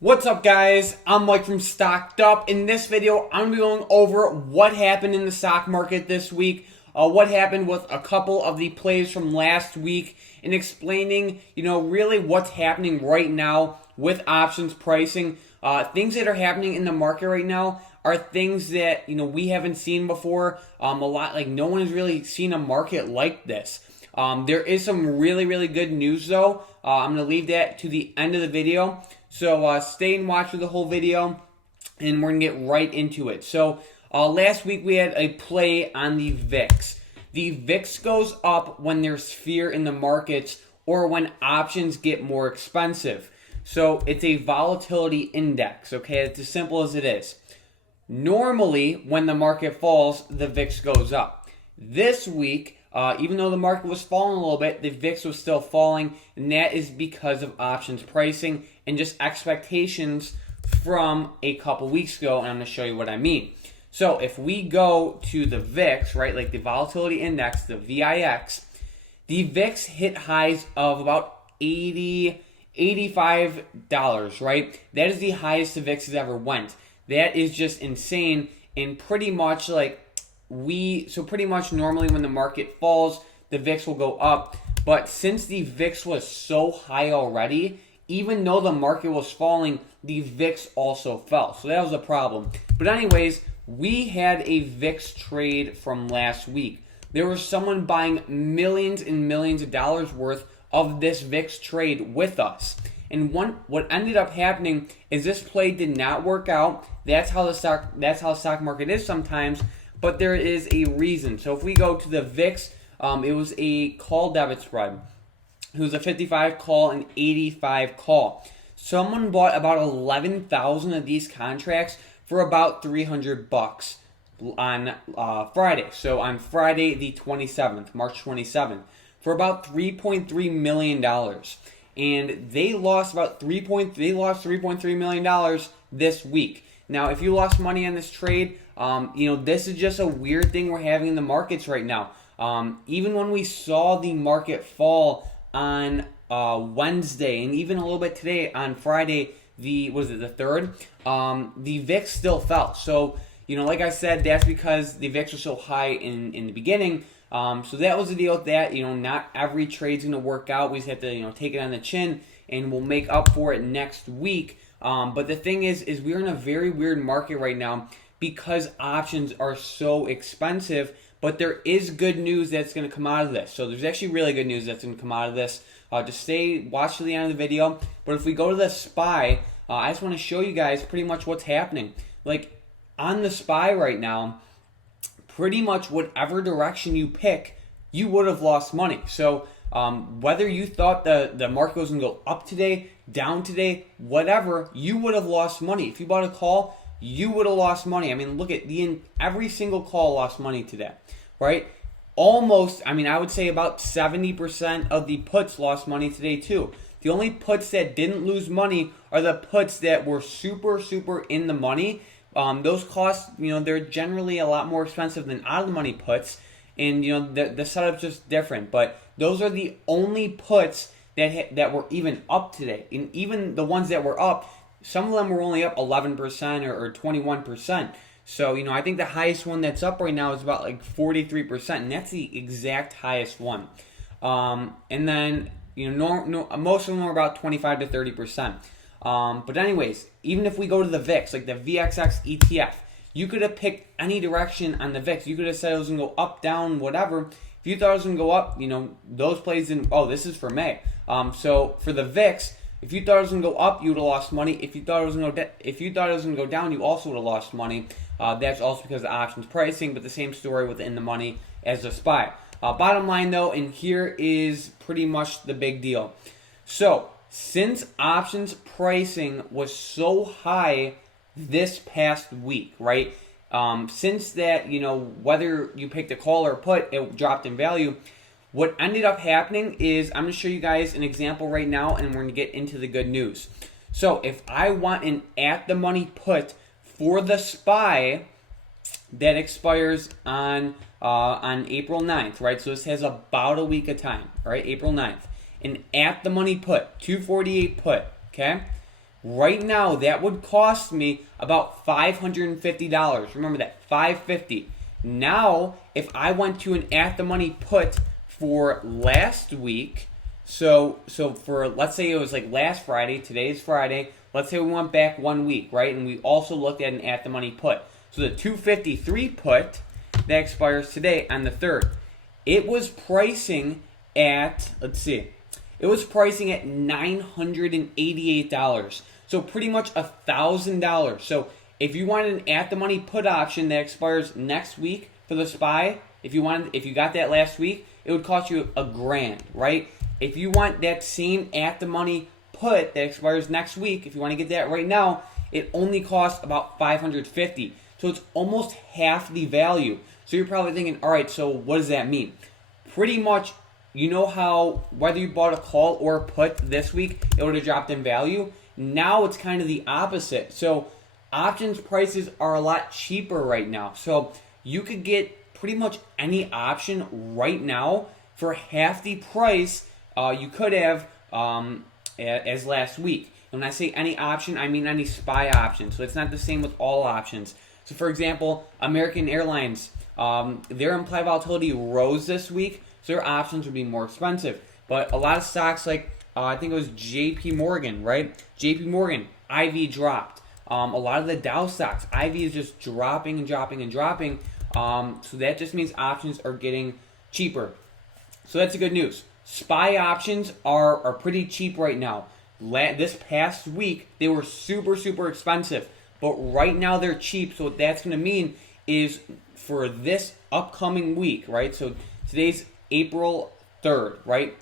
What's up, guys? I'm Mike from StockedUp. In this video, I'm going to be going over what happened in the stock market this week, what happened with a couple of the plays from last week, and explaining, really what's happening right now with options pricing. Things that are happening in the market right now are things that, we haven't seen before. A lot, like no one has really seen a market like this. There is some really, really good news, though. I'm going to leave that to the end of the video. So stay and watch through the whole video, and we're going to get right into it. So last week we had a play on the VIX. The VIX goes up when there's fear in the markets or when options get more expensive. So it's a volatility index, okay? It's as simple as it is. Normally, when the market falls, the VIX goes up. This week, even though the market was falling a little bit, the VIX was still falling, and that is because of options pricing and just expectations from a couple weeks ago, and I'm going to show you what I mean. So if we go to the VIX, right, like the volatility index, the VIX, the VIX hit highs of about $85, right? That is the highest the VIX has ever went. That is just insane, and pretty much pretty much normally when the market falls, the VIX will go up. But since the VIX was so high already, even though the market was falling, the VIX also fell. So that was a problem. But anyways, we had a VIX trade from last week. There was someone buying millions and millions of dollars worth of this VIX trade with us. And what ended up happening is this play did not work out. That's how the stock market is sometimes. But there is a reason. So if we go to the VIX, it was a call debit spread. It was a 55 call and 85 call. Someone bought about 11,000 of these contracts for about $300 on Friday. So on Friday the 27th, March 27th, for about $3.3 million. And they lost $3.3 million this week. Now, if you lost money on this trade, this is just a weird thing we're having in the markets right now. Even when we saw the market fall on Wednesday, and even a little bit today on Friday, the 3rd, the VIX still fell. So, like I said, that's because the VIX was so high in the beginning. So that was the deal with that. Not every trade's going to work out. We just have to, take it on the chin, and we'll make up for it next week. But the thing is we're in a very weird market right now because options are so expensive. But there is good news that's going to come out of this. So there's actually really good news that's going to come out of this. Just watch to the end of the video. But if we go to the SPY, I just want to show you guys pretty much what's happening. Like on the SPY right now, pretty much whatever direction you pick, you would have lost money. So whether you thought the market was going to go up today, down today, whatever, you would have lost money. If you bought a call, you would have lost money. I mean, look at every single call lost money today, right? Almost, I would say about 70% of the puts lost money today too. The only puts that didn't lose money are the puts that were super, super in the money. Those costs, they're generally a lot more expensive than out of the money puts, and the setup's just different. But those are the only puts that were even up today, and even the ones that were up, some of them were only up 11% or 21%. So I think the highest one that's up right now is about like 43%, and that's the exact highest one. And then most of them are about 25 to 30%. But anyways, even if we go to the VIX, like the VXX ETF, you could have picked any direction on the VIX. You could have said it was going to go up, down, whatever. If you thought it was going to go up, those plays didn't. Oh, this is for May. So for the VIX, if you thought it was going to go up, you would have lost money. If you thought it was going to go down, you also would have lost money. That's also because of options pricing, but the same story within the money as the SPY. Bottom line though, and here is pretty much the big deal. So since options pricing was so high this past week, right? Since that, whether you picked a call or a put, it dropped in value. What ended up happening is, I'm going to show you guys an example right now, and we're going to get into the good news. So if I want an at-the-money put for the SPY that expires on April 9th, right? So this has about a week of time, right? April 9th. An at-the-money put, 248 put, okay? Right now, that would cost me about $550. Remember that, $550. Now, if I went to an at the money put for last week, so for, let's say it was like last Friday, today's Friday, let's say we went back 1 week, right? And we also looked at an at the money put. So the 253 put that expires today on the 3rd, it was pricing at, let's see, it was pricing at $988. So pretty much $1,000. So if you wanted an at the money put option that expires next week for the SPY, if you got that last week, it would cost you $1,000, right? If you want that same at the money put that expires next week, if you want to get that right now, it only costs about $550. So it's almost half the value. So you're probably thinking, all right, so what does that mean? Pretty much, you know how whether you bought a call or a put this week, it would have dropped in value. Now it's kind of the opposite. So options prices are a lot cheaper right now. So you could get pretty much any option right now for half the price you could have as last week. And when I say any option, I mean any SPY option. So it's not the same with all options. So for example, American Airlines, their implied volatility rose this week, so their options would be more expensive. But a lot of stocks like, I think it was JP Morgan, right? JP Morgan, IV dropped. A lot of the Dow stocks, IV is just dropping and dropping and dropping. So that just means options are getting cheaper. So that's the good news. SPY options are pretty cheap right now. This past week, they were super, super expensive. But right now they're cheap. So what that's going to mean is for this upcoming week, right? So today's April 3rd, right?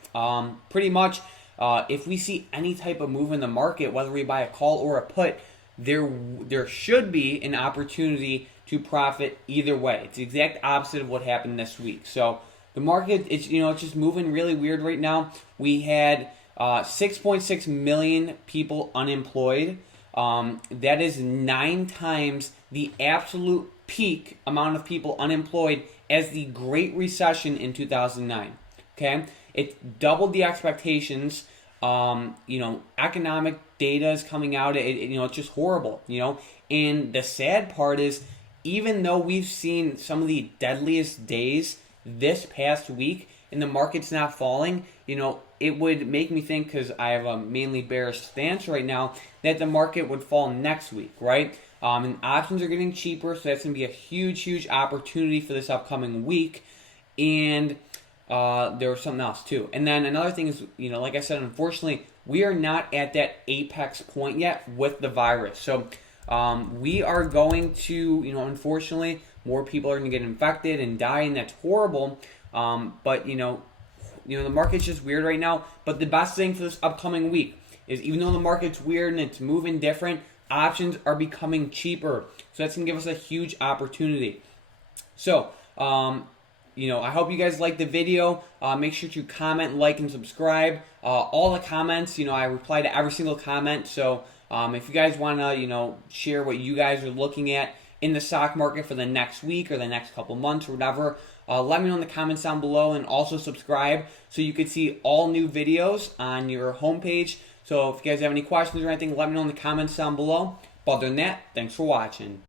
Pretty much if we see any type of move in the market, whether we buy a call or a put, there should be an opportunity to profit either way. It's the exact opposite of what happened this week. So the market, it's just moving really weird right now. We had 6.6 million people unemployed. That is 9 times the absolute peak amount of people unemployed as the Great Recession in 2009. Okay, it doubled the expectations. Economic data is coming out. It's just horrible. And the sad part is, even though we've seen some of the deadliest days this past week and the market's not falling, it would make me think, because I have a mainly bearish stance right now, that the market would fall next week, right? And options are getting cheaper, so that's going to be a huge, huge opportunity for this upcoming week. And there was something else too. And then another thing is, like I said, unfortunately, we are not at that apex point yet with the virus. So we are going to, unfortunately, more people are going to get infected and die, and that's horrible. But the market's just weird right now. But the best thing for this upcoming week is, even though the market's weird and it's moving different, options are becoming cheaper. So that's going to give us a huge opportunity. So, I hope you guys liked the video. Make sure to comment, like, and subscribe. All the comments, I reply to every single comment. So if you guys want to, share what you guys are looking at in the stock market for the next week or the next couple months or whatever, let me know in the comments down below, and also subscribe so you can see all new videos on your homepage. So if you guys have any questions or anything, let me know in the comments down below. But other than that, thanks for watching.